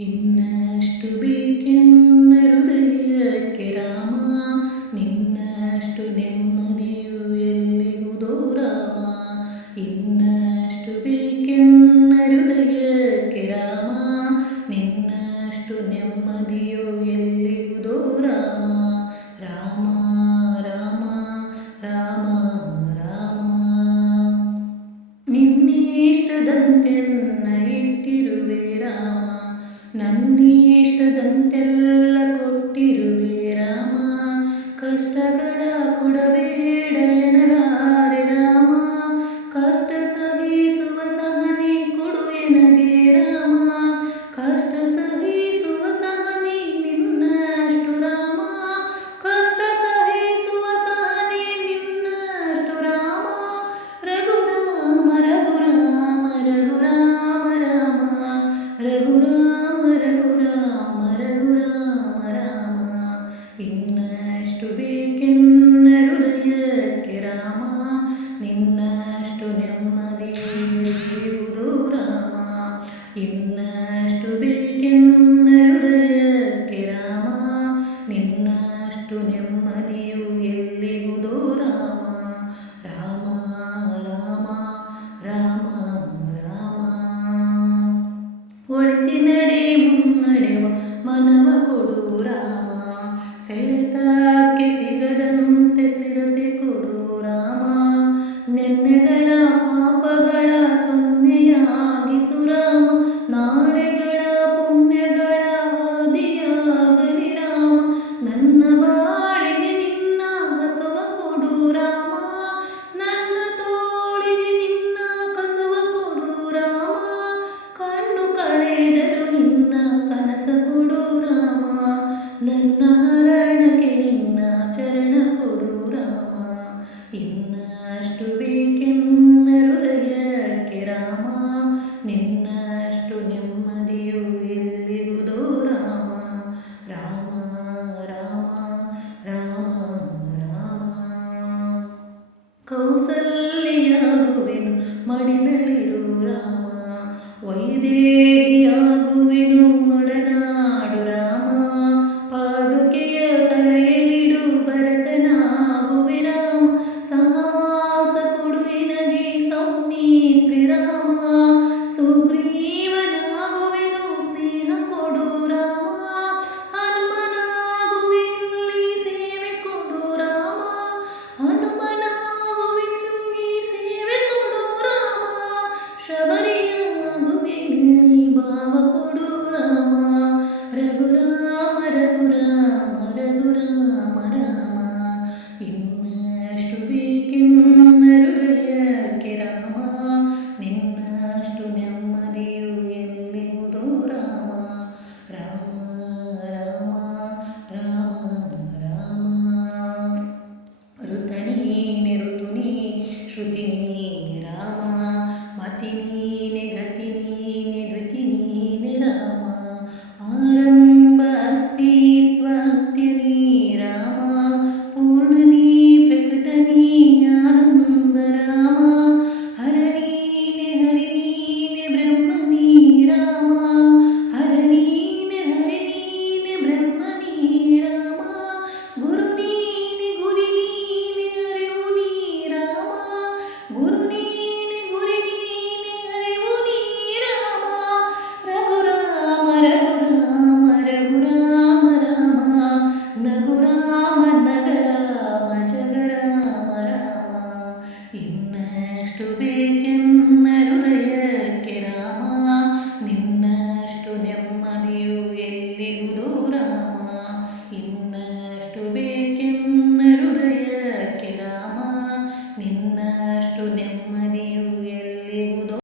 ಇನ್ನಷ್ಟು ಬೇಕೆನ್ನ ಹೃದಯಕ್ಕೆ ರಾಮ, ನಿನ್ನಷ್ಟು ನೆಮ್ಮದಿಯು ಎಲ್ಲಿಗುದೋ ರಾಮ ಇನ್ನಷ್ಟು ಬೇಕೆನ್ನ ಹೃದಯಕ್ಕೆ ರಾಮ, ನಿನ್ನಷ್ಟು ನೆಮ್ಮದಿಯು ಎಲ್ಲಿಗುದೋ ರಾಮ ರಾಮ ರಾಮ ರಾಮ ರಾಮ. ನಿನ್ನಿಷ್ಟದಂತೆನ್ನ ಇಟ್ಟಿರುವೆ ರಾಮ. ನನ್ನಿಷ್ಟದಂತೆಲ್ಲ ಕೊಟ್ಟಿರುವೆ ರಾಮ. ಕಷ್ಟಗಳ నవకుడు రామ సెడతా ನೆಮ್ಮದಿಯು ಎಲ್ಲಿರುವುದೋ ರಾಮ? ರಾಮ ರಾಮ ರಾಮ ರಾಮ. ಕೌಸಲ್ಯಾಗುವೆನು ಮಡಿಲಲ್ಲಿರು ರಾಮ. ವೈದೇಹಿಯಾಗುವೆನು Shruti begin